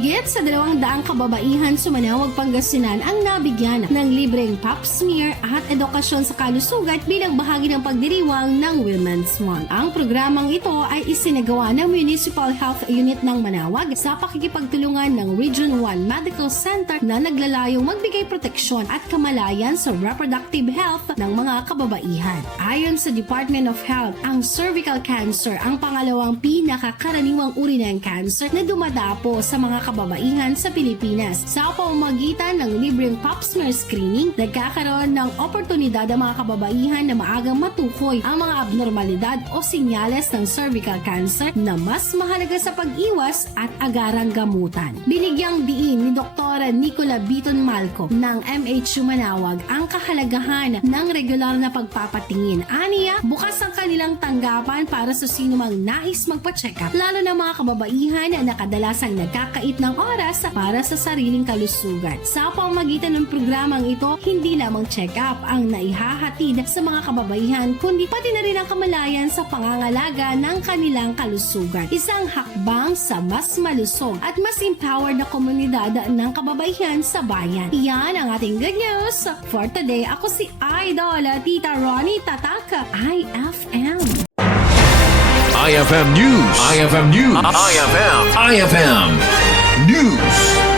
Higit sa 200 kababaihan sa Manawag, Pangasinan ang nabigyan ng libreng pap smear at edukasyon sa kalusugan bilang bahagi ng pagdiriwang ng Women's Month. Ang programang ito ay isinagawa ng Municipal Health Unit ng Manawag sa pakikipagtulungan ng Region 1 Medical Center na naglalayong magbigay proteksyon at kamalayan sa reproductive health ng mga kababaihan. Ayon sa Department of Health, ang cervical cancer ang pangalawang pinakakaraniwang uri ng cancer na dumadapo sa mga kababaihan sa Pilipinas. Sa pamamagitan ng libreng pap smear screening, nagkakaroon ng oportunidad ang mga kababaihan na maagang matukoy ang mga abnormalidad o sinyales ng cervical cancer na mas mahalaga sa pag-iwas at agarang gamutan. Binigyang diin ni Dr. Nicola Biton Malco ng MHU Manawag ang kahalagahan ng regular na pagpapatingin. Aniya, bukas ang kanilang tanggapan para sa sinumang nais magpa-check up, lalo na mga kababaihan na kadalasang nagkakait ng oras para sa sariling kalusugan. Sa pamamagitan ng programang ito, hindi lamang check-up ang naihahatid sa mga kababaihan, kundi pati na rin ang kamalayan sa pangangalaga ng kanilang kalusugan. Isang hakbang sa mas malusog at mas empowered na komunidad ng kababaihan sa bayan. Iyan ang ating good news. For today, ako si Idol Tita Ronnie Tataka, IFM. IFM News. IFM News. IFM News.